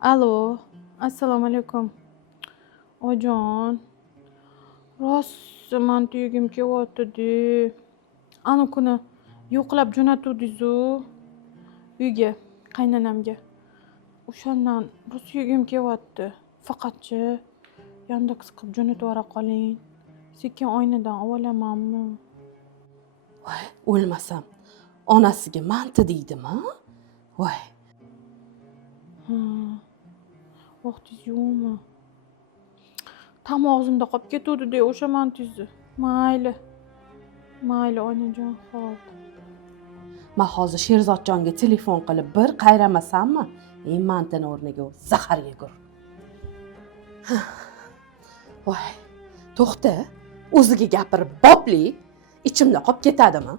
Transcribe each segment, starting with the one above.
Alo, assalomu alaykum. Ojon, rost manta yegim kelyapti-da. Ana kuni yo'qlab jo'natuvdingiz-ku uyga, qaynonamga. O'shandan rost yegim kelyapti. Faqatchi Yandex qilib jo'natib yubora qoling. Sekin oynadan olamanmi? Voy, o'lmasam onasiga manta deydimi? Voy. Vaqtingiz yo'qmi? Tam og'zimda qolib ketuvdi-da o'sha mantingizni. Mayli onajon, xo'p. Men hozir Sherzodjonga telefon qilib bir qayramasammi? Mantani o'rniga zahar yegur. Voy, to'xta. O'ziga gapirib bopli, ichimda qolib ketadimi?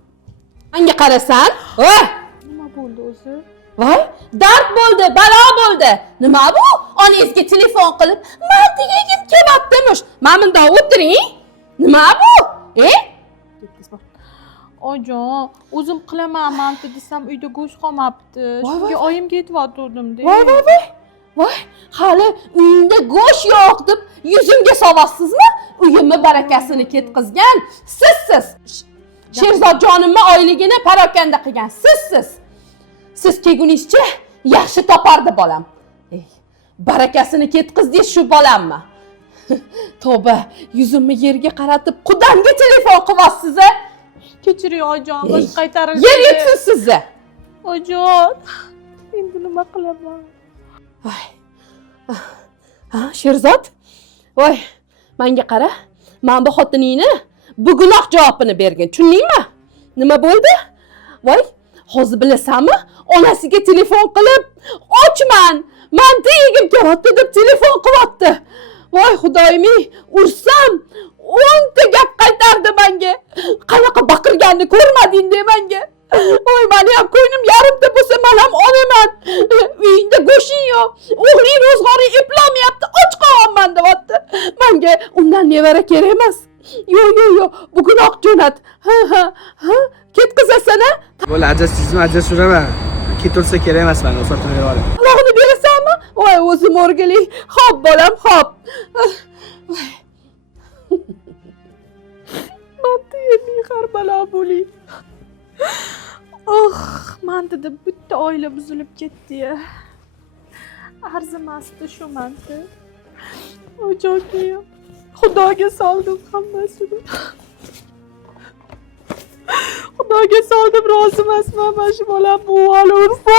Menga qarasan? Voy! Nima bo'ldi o'zi? Voy, dard bo'ldi, balo bo'ldi. Nima bu? Onangizga telefon qilib, "Manta yegim kelyapti-mish. Mana bunda o'tiring." Nima bu? Ojon, o'zim qilaman manta desam uyda go'sht qolmabdi. Shunga oyimga aytib-o'tirdim-da. Voy, hali uyingda go'sht yo'q deb yuzimga solasizmi? Uyimni barakasini ketqizgan sizsiz. Sherzodjonimni oyligini parokanda qilgan sizsiz. Siz kelguningizcha yaxshi topardi bolam. Barakasini ketqizdingiz shu bolammi? Tavba, yuzimni yerga qaratib qudamga telefon qilyapsiz-a? Kechiring ojon, biz qaytarildi. Yer yutsin sizni. Ojon, endi nima qilaman? Voy. Ha, Sherzod? Voy, menga qara. Men bu xotiningni bugunoq javobini bergin, tushundingmi? Nima bo'ldi? Voy, hozir bilasanmi? Onasiga telefon qilib, "Ochman, manta yegim kelyapti" deb telefon qilyapti. Voy xudoyim, ursam 10 ta gap qaytardi menga. Qanaqa baqirganini ko'rmading-da menga. Voy, meni ham ko'nglim yarimta bo'lsa, men ham olaman. Uyingda go'shting yo'q. O'g'ling ro'zg'ori eplolmayapti, och qolman deyapti. Menga undan nevara kerak emas. Yo'q, bugunoq jo'nat. Ha, ketqizasan-a? Bo'la, ajrashiraman. Ketursa kerak emas, men sotib beraman. Allohni berasanmi? Voy, o'zim o'rgili. Xo'p, bolam, xo'p. Manta yeming har balo bo'ling. Mantada bitta oila buzilib ketdi-ya. Arzimasdi shu manta. Ojonkiyam Xudoga soldim hammasini. Xudoga soldim, rozi emasman, mana shu bolam bu hali urfa.